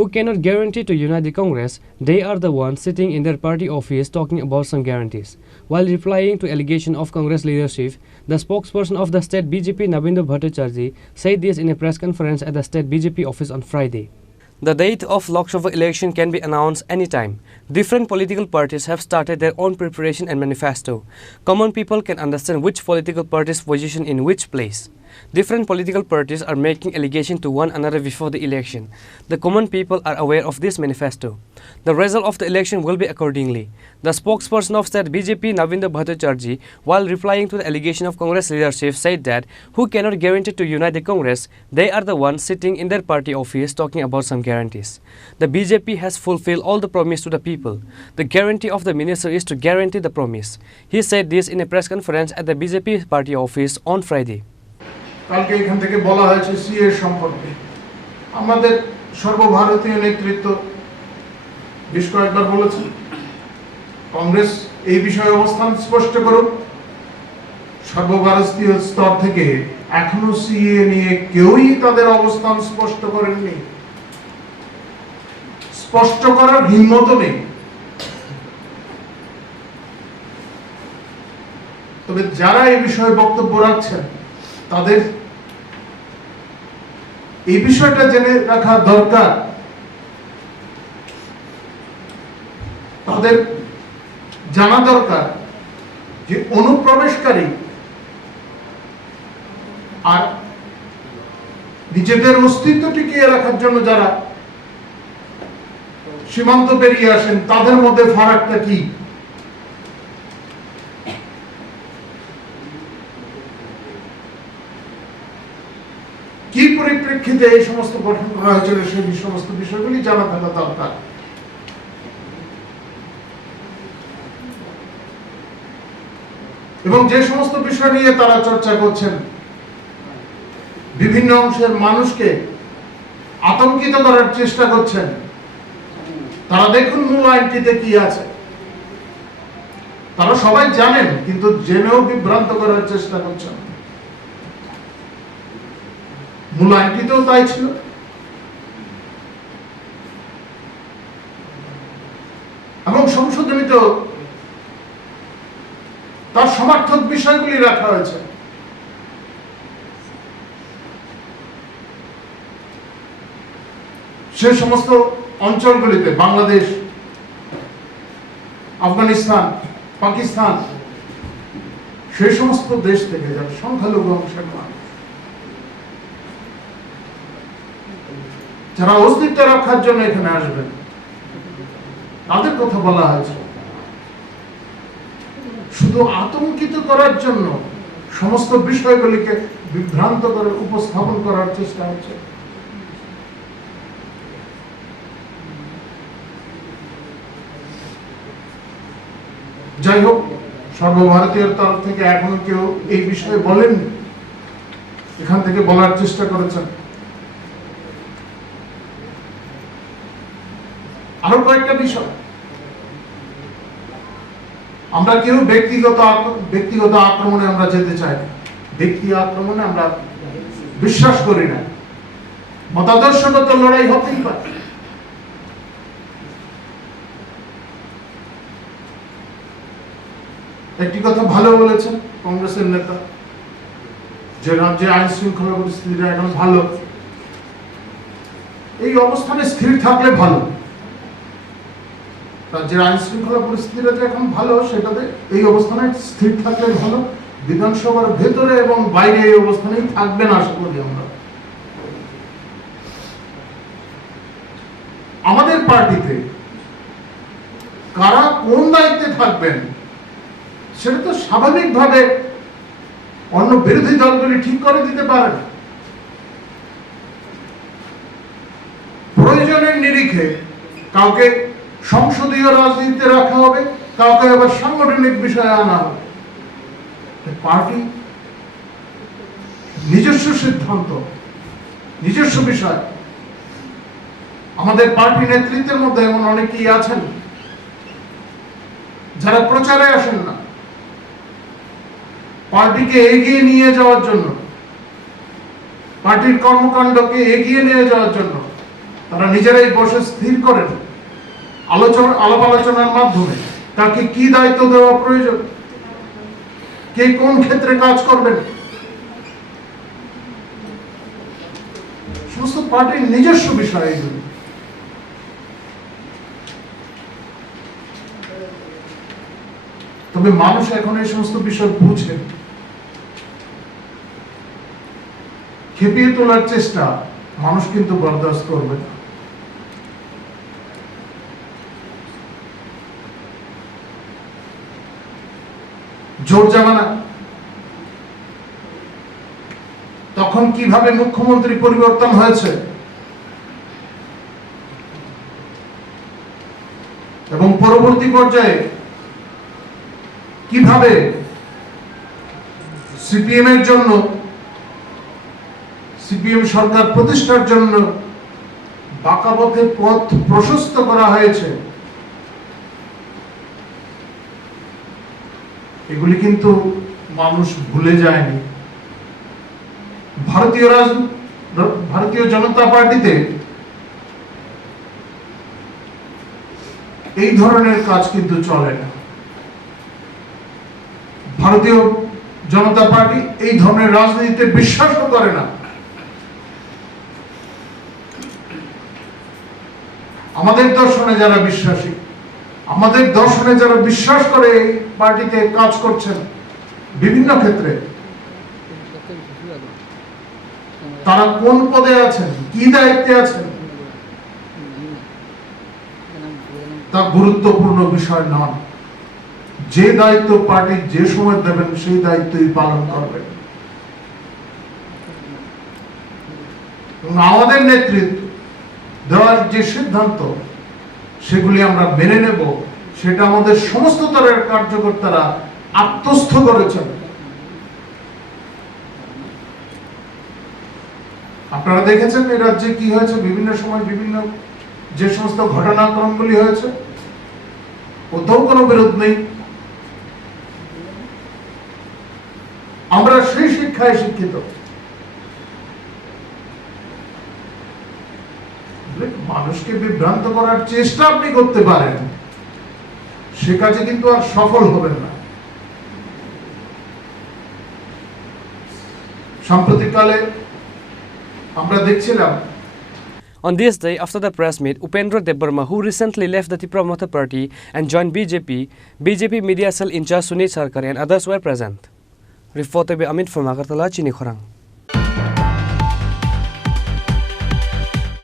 who cannot guarantee to unite the Congress, they are the ones sitting in their party office talking about some guarantees. While replying to allegation of Congress leadership, the spokesperson of the state BJP Navendra Bhattacharjee said this in a press conference at the state BJP office on Friday. The date of Lok Sabha election can be announced anytime. Different political parties have started their own preparation and manifesto. Common people can understand which political party's position in which place. Different political parties are making allegations to one another before the election. The common people are aware of this manifesto. The result of the election will be accordingly. The spokesperson of state BJP Navendra Bhattacharjee, while replying to the allegation of Congress leadership, said that who cannot guarantee to unite the Congress, they are the ones sitting in their party office talking about some guarantees. The BJP has fulfilled all the promise to the people. The guarantee of the minister is to guarantee the promise. He said this in a press conference at the BJP party office on Friday. কালকে এখান থেকে বলা হয়েছে CA সম্পর্কে আমাদের সর্বভারতীয় নেতৃত্ব বেশ কয়েকবার বলেছে কংগ্রেস এই বিষয়ে অবস্থান স্পষ্ট করুক সর্বভারতীয় স্তর থেকে এখনো সিএ নিয়ে কেউই তাদের অবস্থান স্পষ্ট করেননি স্পষ্ট করার হিম্মত নেই তবে যারা এই বিষয়ে বক্তব্য রাখছেন তাদের এই বিষয়টা জেনে রাখা দরকার তাদের জানা দরকার যে অনুপ্রবেশকারী আর নিজেদের অস্তিত্ব টিকিয়ে রাখার জন্য যারা সীমান্ত পেরিয়ে আসেন তাদের মধ্যে ফারাকটা কি কি পরিপ্রেক্ষিতে এই সমস্ত গঠন করা হয়েছিল সেই সমস্ত বিষয়গুলি জানা থাকা দরকার এবং যে সমস্ত বিষয় নিয়ে তারা চর্চা করছেন বিভিন্ন অংশের মানুষকে আতঙ্কিত করার চেষ্টা করছেন তারা দেখুন মূল আইনটিতে কি আছে তারা সবাই জানেন কিন্তু জেনেও বিভ্রান্ত করার চেষ্টা করছেন মূল আইনটিতেও তাই ছিল এবং সংশোধনীতেও তার সমর্থক বিষয়গুলি রাখা হয়েছে সে সমস্ত অঞ্চলগুলিতে বাংলাদেশ আফগানিস্তান পাকিস্তান সেই সমস্ত দেশ থেকে যারা সংখ্যালঘু অংশের মানুষ যারা অস্তিত্ব রক্ষার জন্য এখানে আসবেন তাদের কথা বলা হয়েছে শুধু আতঙ্কিত করার জন্য সমস্ত বিষয়গুলিকে বিভ্রান্ত করে উপস্থাপন করার চেষ্টা হচ্ছে যাই হোক সর্বভারতীয় তরফ থেকে এখনো কেউ এই বিষয়ে বলেন এখান থেকে বলার চেষ্টা করেছেন আরো কয়েকটা বিষয় আমরা কেউ ব্যক্তিগত আক্রমণে আমরা যেতে চাই না ব্যক্তি আক্রমণে আমরা বিশ্বাস করি না মতাদর্শগত লড়াই হতেই পারে একটি কথা ভালো বলেছেন কংগ্রেসের নেতা যে রাজ্যে আইন শৃঙ্খলা পরিস্থিতিটা এখন ভালো এই অবস্থানে স্থির থাকলে ভালো রাজ্যের আইন শৃঙ্খলা পরিস্থিতিটা যে এখন ভালো সেটাতে এই অবস্থানে স্থির থাকলে ভালো বিধানসভার ভেতরে এবং বাইরে এই অবস্থানেই থাকবেন আশা করি আমরা আমাদের পার্টিতে কারা কোন দায়িত্বে থাকবেন সেটা তো স্বাভাবিকভাবে অন্য বিরোধী দলগুলি ঠিক করে দিতে পারেন প্রয়োজনের নিরিখে কাউকে সংসদীয় রাজনীতিতে রাখা হবে কাউকে আবার সাংগঠনিক বিষয়ে আনা হবে পার্টি নিজস্ব সিদ্ধান্ত নিজস্ব বিষয় আমাদের পার্টি নেতৃত্বের মধ্যে এমন অনেকেই আছেন যারা প্রচারে আসেন না পার্টিকে এগিয়ে নিয়ে যাওয়ার জন্য পার্টির কর্মকাণ্ডকে এগিয়ে নিয়ে যাওয়ার জন্য তারা নিজেরাই বসে স্থির করেন আলাপ আলোচনার মাধ্যমে তাকে কি দায়িত্ব দেওয়া প্রয়োজন, কে কোন ক্ষেত্রে কাজ করবেন। সমস্ত পার্টির নিজস্ব বিষয় এগুলো। তবে মানুষ এখন এই সমস্ত বিষয় বুঝে। খেপিয়ে তোলার চেষ্টা মানুষ কিন্তু বরদাস্ত করবে না। জোর জামানা, তখন কিভাবে মুখ্যমন্ত্রী পরিবর্তন হয়েছে এবং পরবর্তী পর্যায়ে কিভাবে সিপিএম এর জন্য, সিপিএম সরকার প্রতিষ্ঠার জন্য বাঁকা পথে পথ প্রশস্ত করা হয়েছে, এগুলি কিন্তু মানুষ ভুলে যায়নি। ভারতীয় জনতা পার্টিতে এই ধরনের কাজ কিন্তু চলে না। ভারতীয় জনতা পার্টি এই ধরনের রাজনীতিতে বিশ্বাসও করে না। আমাদের দর্শনে যারা বিশ্বাসী, আমাদের দর্শনে যারা বিশ্বাস করে এই পার্টিতে কাজ করছেন বিভিন্ন ক্ষেত্রে, তারা কোন পদে আছেন, কি দায়িত্বে আছেন, তা গুরুত্বপূর্ণ বিষয় নয়। যে দায়িত্ব পার্টি যে সময় দেবেন সেই দায়িত্বই পালন করবেন। আমাদের নেতৃত্ব দেওয়ার যে সিদ্ধান্ত, সেগুলি আমরা মেনে নেব, সেটা আমাদের সমস্ত স্তরের কার্যকর্তারা আত্মস্থ করেছেন। আপনারা দেখেছেন এই রাজ্যে কি হয়েছে, বিভিন্ন সময় বিভিন্ন যে সমস্ত ঘটনাক্রমগুলি হয়েছে, কোথাও কোনো বিরোধ নেই। আমরা সেই শিক্ষায় শিক্ষিত। মানুষকে বিভ্রান্ত করার চেষ্টা আপনি করতে পারেন, সে কাজে কিন্তু আর সফল হবেন না। সাম্প্রতিককালে আমরা দেখছিলাম। On this day, after the press meet, Upendra Debbarma, who recently left the Tipramata party and joined BJP media cell in charge Sunit Sarkar and others were present. Report by Amit from Agartala, Chini Khorang.